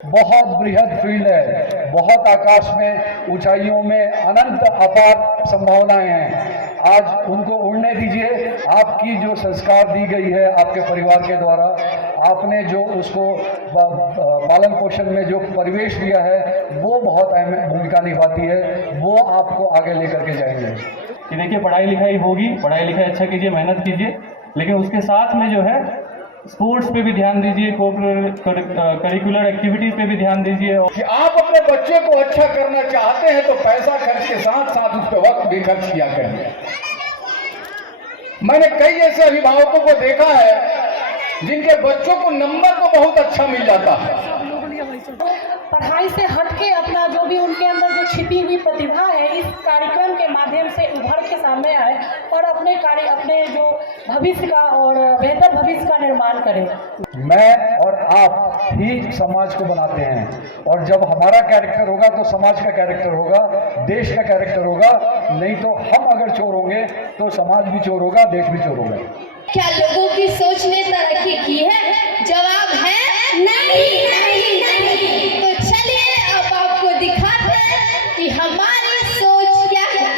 बहुत बृहद फील्ड है, बहुत आकाश में ऊंचाइयों में अनंत अपार संभावनाएं हैं। आज उनको उड़ने दीजिए। आपकी जो संस्कार दी गई है आपके परिवार के द्वारा, आपने जो उसको पालन पोषण में जो परिवेश दिया है वो बहुत अहम भूमिका निभाती है, वो आपको आगे लेकर के जाएंगे। कि देखिए पढ़ाई लिखाई होगी, पढ़ाई लिखाई अच्छा कीजिए, मेहनत कीजिए, लेकिन उसके साथ में जो है स्पोर्ट्स पे भी ध्यान दीजिए, करिकुलर एक्टिविटीज पे भी ध्यान दीजिए। कि आप अपने बच्चे को अच्छा करना चाहते हैं तो पैसा खर्च के साथ साथ उस पर वक्त भी खर्च किया करिए। मैंने कई ऐसे अभिभावकों को देखा है जिनके बच्चों को नंबर तो बहुत अच्छा मिल जाता है, पढ़ाई से हटके अपना जो भी उनके अंदर जो छिपी हुई प्रतिभा है इस कार्यक्रम के माध्यम से उभर के सामने आए और अपने जो भविष्य का और बेहतर भविष्य का निर्माण करें। मैं और आप ही समाज को बनाते हैं, और जब हमारा कैरेक्टर होगा तो समाज का कैरेक्टर होगा, देश का कैरेक्टर होगा। नहीं तो हम अगर चोर होंगे तो समाज भी चोर होगा, देश भी चोर होगा। क्या लोगों की सोच ने तरक्की की है? जवाब है नहीं, नहीं, नहीं। तो चलिए अब आपको दिखाते हैं कि हमारी सोच क्या है।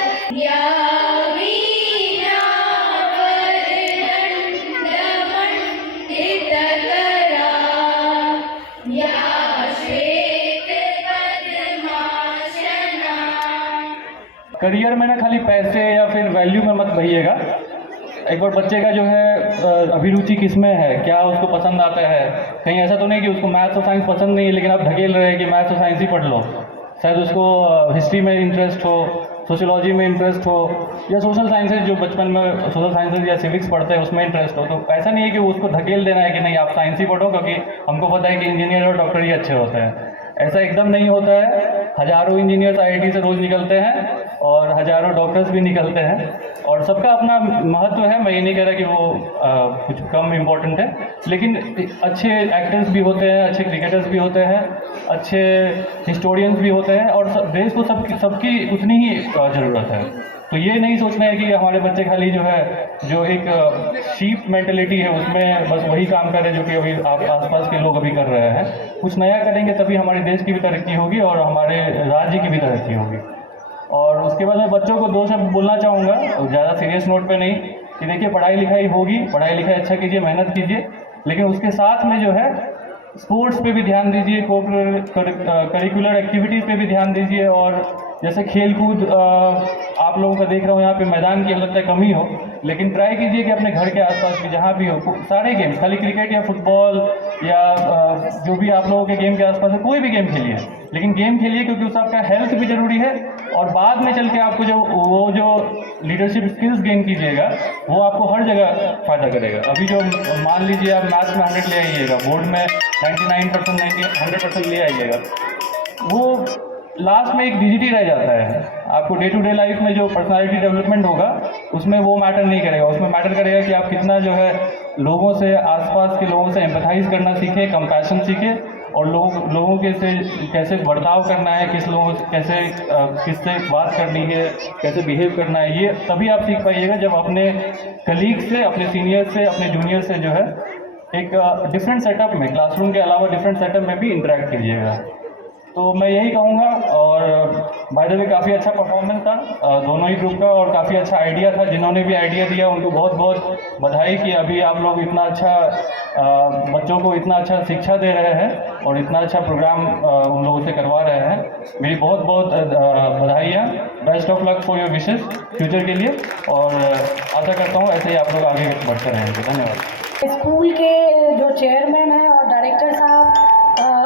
करियर में ना खाली पैसे या फिर वैल्यू में मत बहिएगा। एक बार बच्चे का जो है अभिरुचि किस में है, क्या उसको पसंद आता है। कहीं ऐसा तो नहीं कि उसको मैथ्स और साइंस पसंद नहीं है लेकिन आप ढकेल रहे हैं कि मैथ्स और साइंस ही पढ़ लो। शायद उसको हिस्ट्री में इंटरेस्ट हो, सोशियोलॉजी में इंटरेस्ट हो, या सोशल साइंसेज जो बचपन में सोशल साइंसेज या सिविक्स पढ़ते हैं उसमें इंटरेस्ट हो। तो ऐसा नहीं है कि उसको धकेल देना है कि नहीं आप साइंस ही पढ़ो क्योंकि हमको पता है कि इंजीनियर और डॉक्टर ही अच्छे होते हैं। ऐसा एकदम नहीं होता है। हज़ारों इंजीनियर्स आईआईटी से रोज़ निकलते हैं और हज़ारों डॉक्टर्स भी निकलते हैं, और सबका अपना महत्व है। मैं ये नहीं कह रहा कि वो कुछ कम इम्पोर्टेंट है, लेकिन अच्छे एक्टर्स भी होते हैं, अच्छे क्रिकेटर्स भी होते हैं, अच्छे हिस्टोरियंस भी होते हैं, और देश को सबकी उतनी ही ज़रूरत है। तो ये नहीं सोचना है कि हमारे बच्चे खाली जो है जो एक शीप मेंटेलिटी है उसमें बस वही काम करें जो कि अभी आसपास के लोग अभी कर रहे हैं। कुछ नया करेंगे तभी हमारे देश की भी तरक्की होगी और हमारे राज्य की भी तरक्की होगी। और उसके बाद मैं बच्चों को दो शब्द बोलना चाहूँगा, ज़्यादा सीरियस नोट पे नहीं, कि देखिए पढ़ाई लिखाई होगी, पढ़ाई लिखाई अच्छा कीजिए, मेहनत कीजिए, लेकिन उसके साथ में जो है स्पोर्ट्स पे भी ध्यान दीजिए, करिकुलर एक्टिविटीज़ पे भी ध्यान दीजिए। और जैसे खेल कूद आप लोगों का देख रहा हूँ यहाँ पे मैदान की लगता है कमी हो, लेकिन ट्राई कीजिए कि अपने घर के आसपास भी जहाँ भी हो सारे गेम, खाली क्रिकेट या फुटबॉल या जो भी आप लोगों के गेम के आसपास है कोई भी गेम खेलिए, लेकिन गेम खेलिए क्योंकि उससे आपका हेल्थ भी ज़रूरी है और बाद में चल के आपको जो लीडरशिप स्किल्स गेन कीजिएगा वो आपको हर जगह फ़ायदा करेगा। अभी जो मान लीजिए आप मैथ्स में 100 ले आइएगा, बोर्ड में 99% 100% ले आइएगा, वो लास्ट में एक डिजिट ही रह जाता है। आपको डे टू डे लाइफ में जो पर्सनालिटी डेवलपमेंट होगा उसमें वो मैटर नहीं करेगा। उसमें मैटर करेगा कि आप कितना जो है लोगों से, आसपास के लोगों से एम्पैथाइज करना सीखें, कंपैशन सीखें, और लोगों के से कैसे बर्ताव करना है, किस लोगों से कैसे किससे बात करनी है, कैसे बिहेव करना है, ये तभी आप सीख पाइएगा जब अपने कलीग से, अपने सीनियर से, अपने जूनियर से जो है एक डिफरेंट सेटअप में, क्लासरूम के अलावा डिफरेंट सेटअप में भी इंटरेक्ट कीजिएगा। तो मैं यही कहूँगा। और बाय द वे काफ़ी अच्छा परफॉर्मेंस था दोनों ही ग्रुप का, और काफ़ी अच्छा आइडिया था। जिन्होंने भी आइडिया दिया उनको बहुत बहुत बधाई कि अभी आप लोग इतना अच्छा बच्चों को इतना अच्छा शिक्षा दे रहे हैं और इतना अच्छा प्रोग्राम उन लोगों से करवा रहे हैं। मेरी बहुत बहुत बधाई है। Best of luck for your wishes future के लिए, और आशा करता हूँ ऐसे ही आप लोग आगे बढ़ते रहेंगे। धन्यवाद। स्कूल के जो चेयरमैन हैं और डायरेक्टर साहब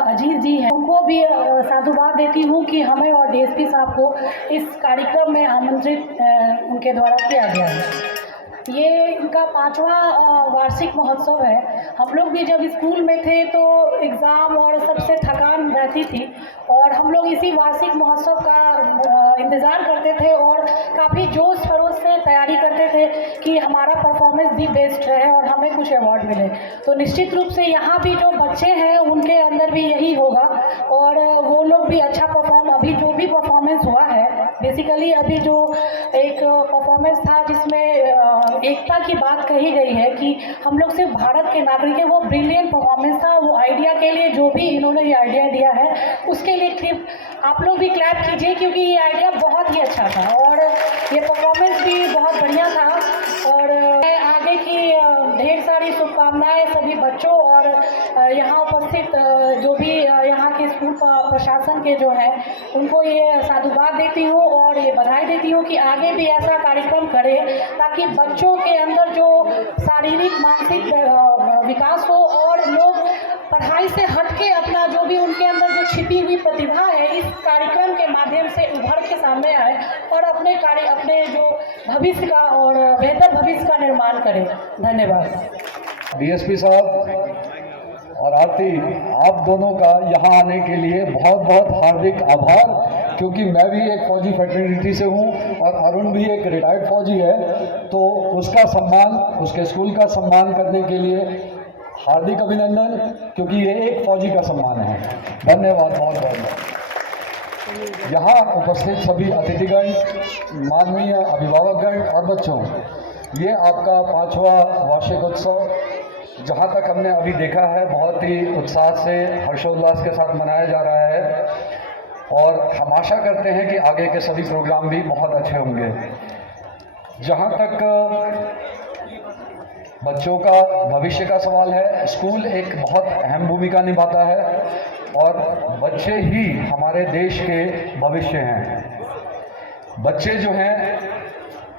अजीत जी हैं, उनको भी साधुवाद देती हूँ कि हमें और डीएसपी साहब को इस कार्यक्रम में आमंत्रित उनके द्वारा किया गया है। ये इनका 5वां वार्षिक महोत्सव है। हम लोग भी जब स्कूल में थे तो एग्ज़ाम और सबसे थकान रहती थी, और हम लोग इसी वार्षिक महोत्सव का इंतज़ार करते थे और काफ़ी जोश खरोश से तैयारी करते थे कि हमारा परफॉर्मेंस दी बेस्ट रहे और हमें कुछ अवार्ड मिले। तो निश्चित रूप से यहाँ भी जो बच्चे हैं उनके अंदर भी यही होगा, और वो लोग भी अच्छा परफॉर्म, अभी जो भी भी परफॉर्मेंस हुआ है। बेसिकली अभी जो एक परफॉर्मेंस था जिसमें एकता की बात कही गई है कि हम लोग सिर्फ भारत के नागरिक हैं, वो ब्रिलियंट परफॉर्मेंस था। वो आइडिया के लिए जो भी इन्होंने ये आइडिया दिया है उसके लिए सिर्फ आप लोग भी क्लैप कीजिए, क्योंकि ये आइडिया बहुत ही अच्छा था और ये परफॉर्मेंस भी बहुत बढ़िया था। और आगे की ढेर सारी शुभकामनाएं सभी बच्चों और यहाँ उपस्थित जो भी यहाँ के स्कूल प्रशासन के जो हैं उनको ये साधुवाद देती हूँ और ये बधाई देती हूँ कि आगे भी ऐसा कार्यक्रम करें ताकि बच्चों के अंदर जो शारीरिक मानसिक विकास हो और लोग पढ़ाई से हटके अपना जो भी उनके अंदर जो छिपी हुई प्रतिभा है इस कार्यक्रम के माध्यम से उभर के सामने आए और अपने जो भविष्य का और बेहतर भविष्य का निर्माण करें। धन्यवाद। डीएसपी साहब और आरती, आप दोनों का यहाँ आने के लिए बहुत बहुत हार्दिक आभार, क्योंकि मैं भी एक फौजी फ्रेटर्निटी से हूँ और अरुण भी एक रिटायर्ड फौजी है, तो उसका सम्मान, उसके स्कूल का सम्मान करने के लिए हार्दिक अभिनंदन, क्योंकि ये एक फौजी का सम्मान है। धन्यवाद बहुत बहुत। यहाँ उपस्थित सभी अतिथिगण, माननीय अभिभावकगण और बच्चों, ये आपका 5वां वार्षिक उत्सव जहाँ तक हमने अभी देखा है बहुत ही उत्साह से हर्षोल्लास के साथ मनाया जा रहा है और हम आशा करते हैं कि आगे के सभी प्रोग्राम भी बहुत अच्छे होंगे। जहाँ तक बच्चों का भविष्य का सवाल है, स्कूल एक बहुत अहम भूमिका निभाता है और बच्चे ही हमारे देश के भविष्य हैं। बच्चे जो हैं,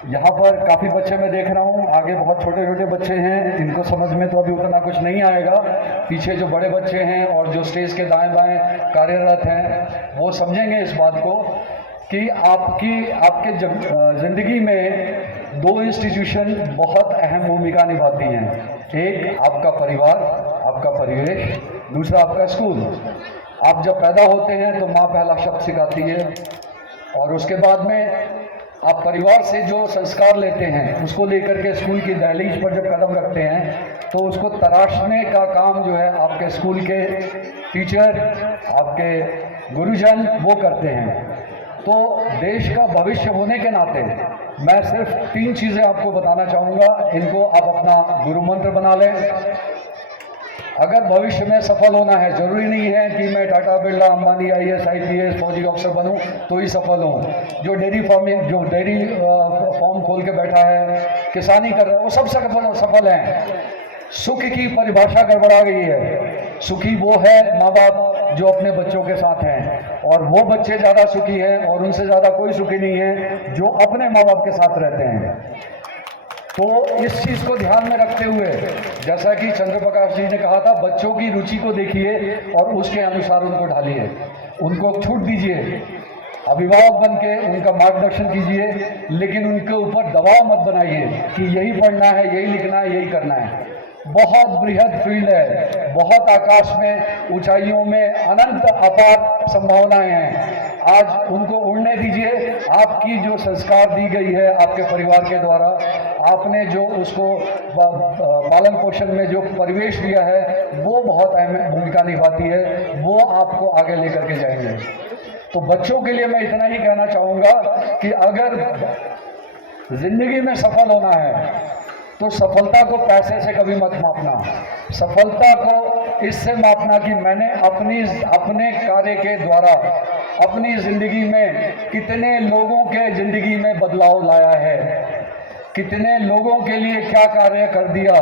यहाँ पर काफ़ी बच्चे मैं देख रहा हूँ, आगे बहुत छोटे छोटे बच्चे हैं, इनको समझ में तो अभी उतना कुछ नहीं आएगा। पीछे जो बड़े बच्चे हैं और जो स्टेज के दाएं बाएं कार्यरत हैं वो समझेंगे इस बात को कि आपके ज़िंदगी में 2 इंस्टीट्यूशन बहुत अहम भूमिका निभाती हैं। एक आपका परिवार, आपका परिवेश, दूसरा आपका स्कूल। आप जब पैदा होते हैं तो माँ पहला शब्द सिखाती है और उसके बाद में आप परिवार से जो संस्कार लेते हैं उसको लेकर के स्कूल की दहलीज पर जब कदम रखते हैं तो उसको तराशने का काम जो है आपके स्कूल के टीचर, आपके गुरुजन वो करते हैं। तो देश का भविष्य होने के नाते मैं सिर्फ 3 चीज़ें आपको बताना चाहूँगा, इनको आप अपना गुरु मंत्र बना लें। अगर भविष्य में सफल होना है, जरूरी नहीं है कि मैं टाटा बिरला, अंबानी, IAS, IPS, फौजी ऑफिसर बनूं तो ही सफल हूं। जो डेयरी फार्म खोल के बैठा है, किसानी कर रहा है, वो सब सफल हैं। सुख की परिभाषा गड़बड़ा गई है। सुखी वो है माँ बाप जो अपने बच्चों के साथ हैं, और वो बच्चे ज़्यादा सुखी हैं और उनसे ज़्यादा कोई सुखी नहीं है जो अपने माँ बाप के साथ रहते हैं। तो इस चीज़ को ध्यान में रखते हुए, जैसा कि चंद्र प्रकाश जी ने कहा था, बच्चों की रुचि को देखिए और उसके अनुसार उनको ढालिए, उनको छूट दीजिए, अभिभावक बन के उनका मार्गदर्शन कीजिए, लेकिन उनके ऊपर दबाव मत बनाइए कि यही पढ़ना है, यही लिखना है, यही करना है। बहुत बृहद फील्ड है, बहुत आकाश में, ऊंचाइयों में अनंत अपार संभावनाएं हैं। आज उनको उड़ने दीजिए। आपकी जो संस्कार दी गई है आपके परिवार के द्वारा, आपने जो उसको पालन पोषण में जो परिवेश दिया है वो बहुत अहम भूमिका निभाती है, वो आपको आगे लेकर के जाएंगे। तो बच्चों के लिए मैं इतना ही कहना चाहूँगा कि अगर जिंदगी में सफल होना है तो सफलता को पैसे से कभी मत मापना। सफलता को इससे मापना कि मैंने अपने कार्य के द्वारा अपनी ज़िंदगी में कितने लोगों के ज़िंदगी में बदलाव लाया है, कितने लोगों के लिए क्या कार्य कर दिया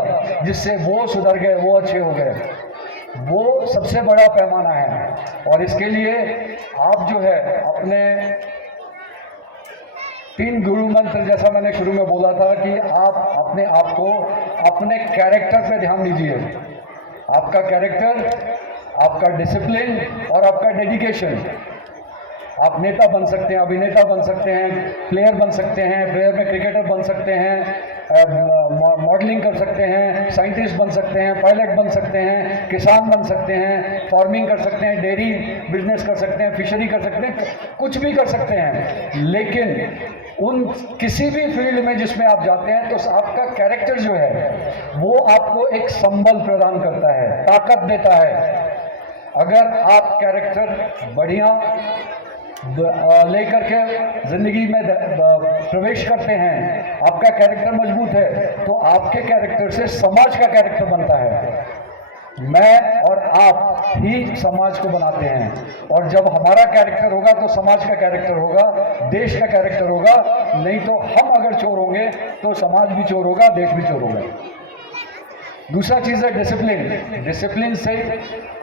जिससे वो सुधर गए, वो अच्छे हो गए। वो सबसे बड़ा पैमाना है। और इसके लिए आप जो है अपने 3 गुरु मंत्र, जैसा मैंने शुरू में बोला था कि आप अपने आप को, अपने कैरेक्टर पे ध्यान दीजिए। आपका कैरेक्टर, आपका डिसिप्लिन और आपका डेडिकेशन। आप नेता बन सकते हैं, अभिनेता बन सकते हैं, प्लेयर बन सकते हैं, प्लेयर में क्रिकेटर बन सकते हैं, मॉडलिंग कर सकते हैं, साइंटिस्ट बन सकते हैं, पायलट बन सकते हैं, किसान बन सकते हैं, फार्मिंग कर सकते हैं, डेयरी बिजनेस कर सकते हैं, फिशरी कर सकते हैं, कुछ भी कर सकते हैं। लेकिन उन किसी भी फील्ड में जिसमें आप जाते हैं तो आपका कैरेक्टर जो है वो आपको एक संबल प्रदान करता है, ताकत देता है। अगर आप कैरेक्टर बढ़िया, लेकर के ज़िंदगी में प्रवेश करते हैं, आपका कैरेक्टर मजबूत है, तो आपके कैरेक्टर से समाज का कैरेक्टर बनता है। मैं और आप ही समाज को बनाते हैं, और जब हमारा कैरेक्टर होगा तो समाज का कैरेक्टर होगा, देश का कैरेक्टर होगा। नहीं तो हम अगर चोर होंगे तो समाज भी चोर होगा, देश भी चोर होगा। दूसरा चीज़ है डिसिप्लिन। डिसिप्लिन से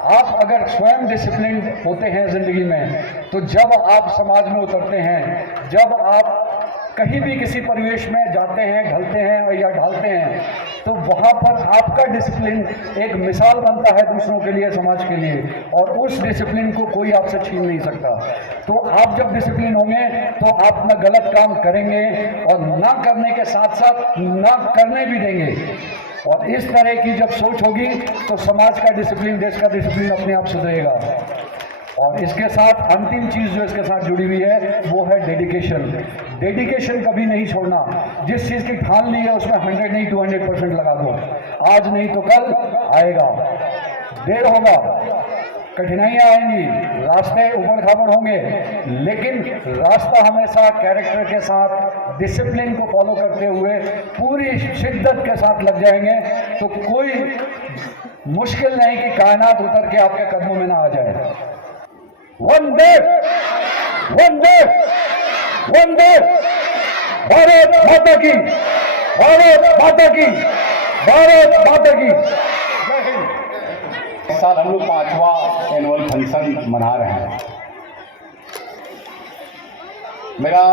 आप अगर स्वयं डिसिप्लिन होते हैं ज़िंदगी में, तो जब आप समाज में उतरते हैं, जब आप कहीं भी किसी परिवेश में जाते हैं, ढलते हैं या ढालते हैं, तो वहाँ पर आपका डिसिप्लिन एक मिसाल बनता है दूसरों के लिए, समाज के लिए, और उस डिसिप्लिन को कोई आपसे छीन नहीं सकता। तो आप जब डिसिप्लिन होंगे तो आप ना गलत काम करेंगे, और ना करने के साथ साथ ना करने भी देंगे। और इस तरह की जब सोच होगी तो समाज का डिसिप्लिन, देश का डिसिप्लिन अपने आप सुधरेगा। और इसके साथ अंतिम चीज़ जो इसके साथ जुड़ी हुई है वो है डेडिकेशन। डेडिकेशन कभी नहीं छोड़ना। जिस चीज़ की ठान ली है उसमें 100 नहीं 200% लगा दो। आज नहीं तो कल आएगा। देर होगा, कठिनाइयाँ आएंगी, रास्ते उबड़ खाबड़ होंगे, लेकिन रास्ता हमेशा कैरेक्टर के साथ, डिसिप्लिन को फॉलो करते हुए पूरी शिद्दत के साथ लग जाएंगे तो कोई मुश्किल नहीं कि कायनात उतर के आपके कदमों में ना आ जाए। वंदे वंदे वंदे, भारत माता की, भारत माता की, भारत माता की। इस साल हम लोग 5वां एनुअल फंक्शन मना रहे हैं। मेरा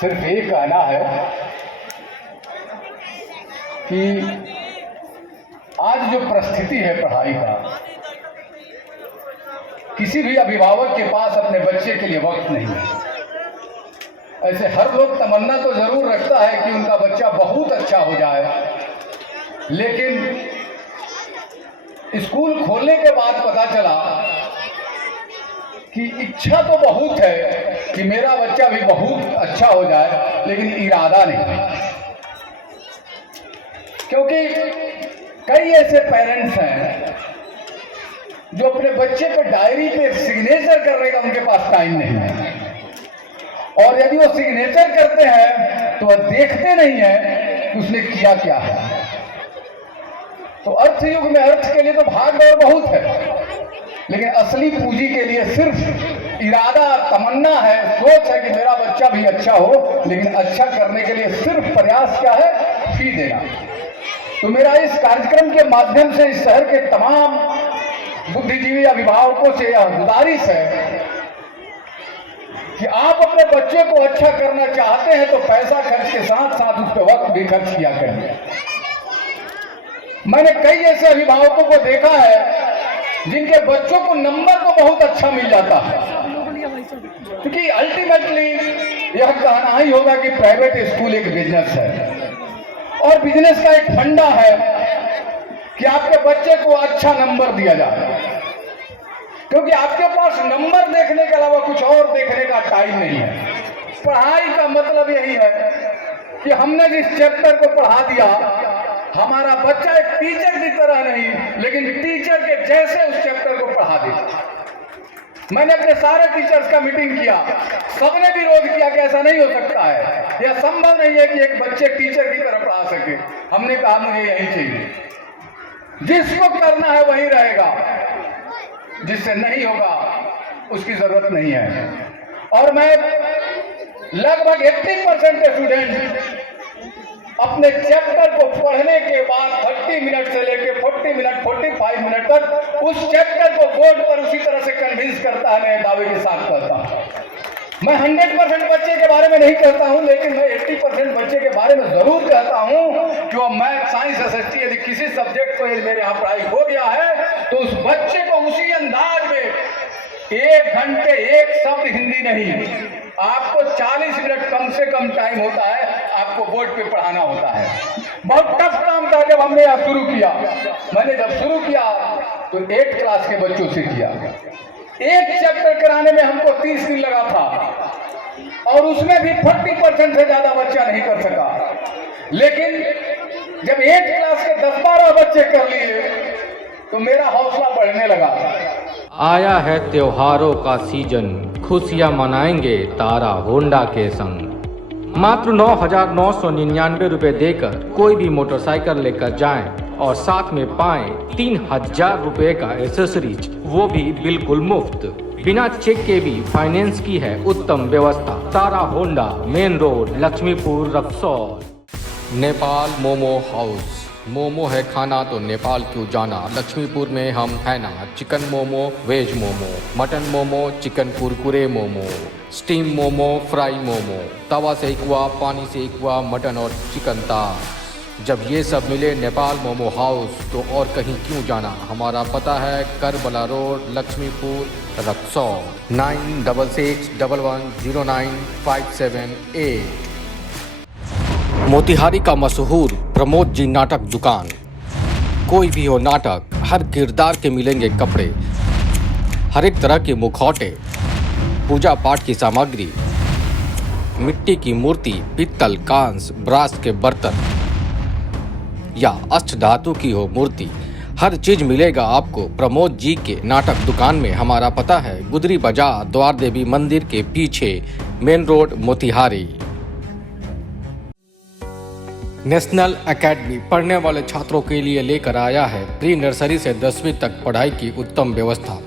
सिर्फ एक कहना है कि आज जो परिस्थिति है पढ़ाई का, किसी भी अभिभावक के पास अपने बच्चे के लिए वक्त नहीं है। ऐसे हर लोग तमन्ना तो जरूर रखता है कि उनका बच्चा बहुत अच्छा हो जाए, लेकिन स्कूल खोलने के बाद पता चला कि इच्छा तो बहुत है कि मेरा बच्चा भी बहुत अच्छा हो जाए, लेकिन इरादा नहीं। क्योंकि कई ऐसे पेरेंट्स हैं जो अपने बच्चे पे डायरी पे सिग्नेचर करने का उनके पास टाइम नहीं है, और यदि वो सिग्नेचर करते हैं तो वह देखते नहीं है कि उसने किया क्या है। तो अर्थ युग में अर्थ के लिए तो भाग दौड़ बहुत है, लेकिन असली पूंजी के लिए सिर्फ इरादा, तमन्ना है, सोच है कि मेरा बच्चा भी अच्छा हो, लेकिन अच्छा करने के लिए सिर्फ प्रयास क्या है, फी देना। तो मेरा इस कार्यक्रम के माध्यम से इस शहर के तमाम बुद्धिजीवी अभिभावकों से यह गुजारिश है कि आप अपने बच्चे को अच्छा करना चाहते हैं तो पैसा खर्च के साथ साथ उस पर वक्त भी खर्च किया करें। मैंने कई ऐसे अभिभावकों को देखा है जिनके बच्चों को नंबर तो बहुत अच्छा मिल जाता है, क्योंकि अल्टीमेटली यह कहना ही होगा कि प्राइवेट स्कूल एक बिजनेस है, और बिजनेस का एक फंडा है कि आपके बच्चे को अच्छा नंबर दिया जाए, क्योंकि आपके पास नंबर देखने के अलावा कुछ और देखने का टाइम नहीं है। पढ़ाई का मतलब यही है कि हमने जिस चैप्टर को पढ़ा दिया, हमारा बच्चा एक टीचर की तरह नहीं, लेकिन टीचर के जैसे उस चैप्टर को पढ़ा दिया। मैंने अपने सारे टीचर्स का मीटिंग किया, सबने विरोध किया कि ऐसा नहीं हो सकता है, यह संभव नहीं है कि एक बच्चे टीचर की तरह पढ़ा सके। हमने कहा मुझे यही चाहिए, जिसको करना है वही रहेगा, जिससे नहीं होगा उसकी जरूरत नहीं है। और मैं लगभग 80% स्टूडेंट अपने चैप्टर को पढ़ने के बाद 30 मिनट से लेकर 40 मिनट 45 मिनट तक उस चैप्टर को बोर्ड पर उसी तरह से कन्विंस करता है। मैं दावे के साथ कहता हूँ, मैं 100% बच्चे के बारे में नहीं कहता हूं, लेकिन मैं 80% बच्चे के बारे में जरूर कहता हूं कि वो मैथ, साइंस, एसएसटी यदि किसी सब्जेक्ट को मेरे यहाँ पढ़ाई हो गया है तो उस बच्चे को उसी अंदाज में 1 घंटे 1 शब्द हिंदी नहीं, आपको 40 मिनट कम से कम टाइम होता है, आपको बोर्ड पे पढ़ाना होता है। बहुत टफ काम था जब हमने यहाँ शुरू किया। मैंने जब शुरू किया तो 8 क्लास के बच्चों से किया। एक चैप्टर कराने में हमको 30 दिन लगा था, और उसमें भी 40% से ज्यादा बच्चा नहीं कर सका। लेकिन जब 8 क्लास के 10-12 बच्चे कर लिए तो मेरा हौसला बढ़ने लगा। आया है त्योहारों का सीजन, खुशियां मनाएंगे तारा होंडा के संग। मात्र 9,999 रुपए देकर कोई भी मोटरसाइकिल लेकर जाएं और साथ में पाएं 3,000 रुपए का एसेसरीज, वो भी बिल्कुल मुफ्त। बिना चेक के भी फाइनेंस की है उत्तम व्यवस्था। Tara Honda, main road, Laxmipur, Raxaul. Nepal momo house. Momo है खाना तो नेपाल क्यों जाना। लक्ष्मीपुर में हम है ना। Chicken momo, veg momo, mutton momo, chicken कुरकुरे मोमो, स्टीम मोमो, फ्राई मोमो, तवा सेकुआ, पानी सेकुआ, मटन और चिकन तार। जब ये सब मिले नेपाल मोमो हाउस तो और कहीं क्यों जाना। हमारा पता है करबला रोड, लक्ष्मीपुर, रक्सौल। 9611095788। मोतिहारी का मशहूर प्रमोद जी नाटक दुकान। कोई भी हो नाटक, हर किरदार के मिलेंगे कपड़े, हर एक तरह के मुखौटे, पूजा पाठ की सामग्री, मिट्टी की मूर्ति, पित्तल, कांस, ब्रास के बर्तन या अष्ट धातु की हो मूर्ति, हर चीज मिलेगा आपको प्रमोद जी के नाटक दुकान में। हमारा पता है गुदरी बाजार, द्वार देवी मंदिर के पीछे, main road, Motihari. National academy पढ़ने वाले छात्रों के लिए लेकर आया है प्री नर्सरी से 10वीं तक पढ़ाई की उत्तम व्यवस्था।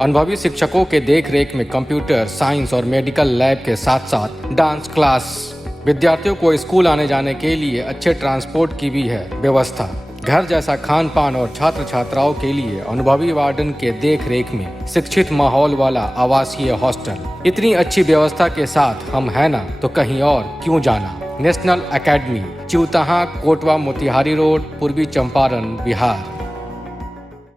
अनुभवी शिक्षकों के देखरेख में कंप्यूटर, साइंस और मेडिकल लैब के साथ साथ डांस क्लास। विद्यार्थियों को स्कूल आने जाने के लिए अच्छे ट्रांसपोर्ट की भी है व्यवस्था। घर जैसा खान पान और छात्र छात्राओं के लिए अनुभवी वार्डन के देखरेख में शिक्षित माहौल वाला आवासीय हॉस्टल। इतनी अच्छी व्यवस्था के साथ हम है ना तो कहीं और क्यों जाना। National academy, Chiutaha, Kotwa, Motihari road, पूर्वी Champaran, Bihar.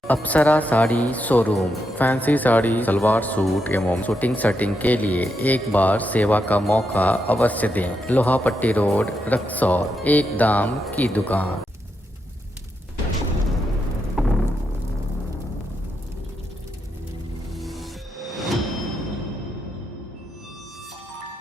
Apsara sari showroom. Fancy sari, salwar suit एवं शूटिंग सेटिंग के लिए एक बार सेवा का मौका अवश्य दें। लोहापट्टी रोड, रक्सौल। एक दाम की दुकान।